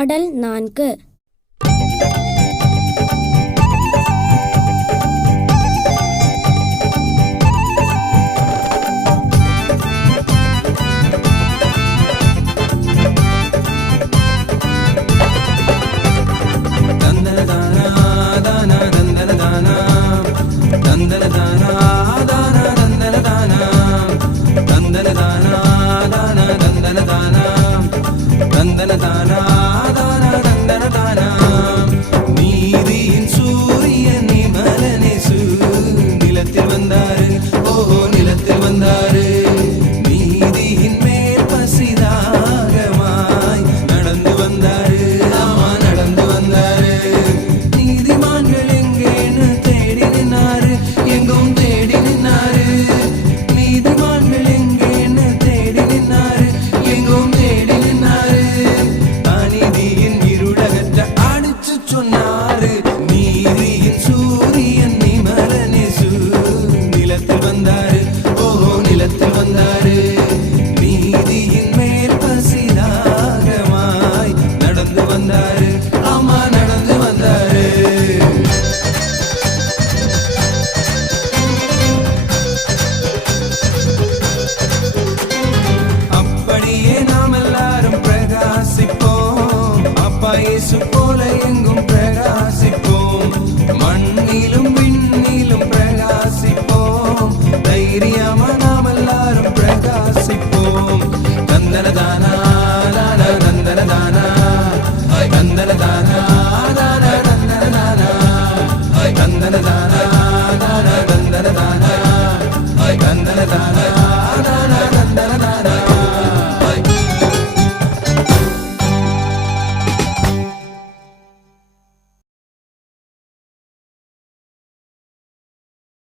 பாடல் நான்கு. போல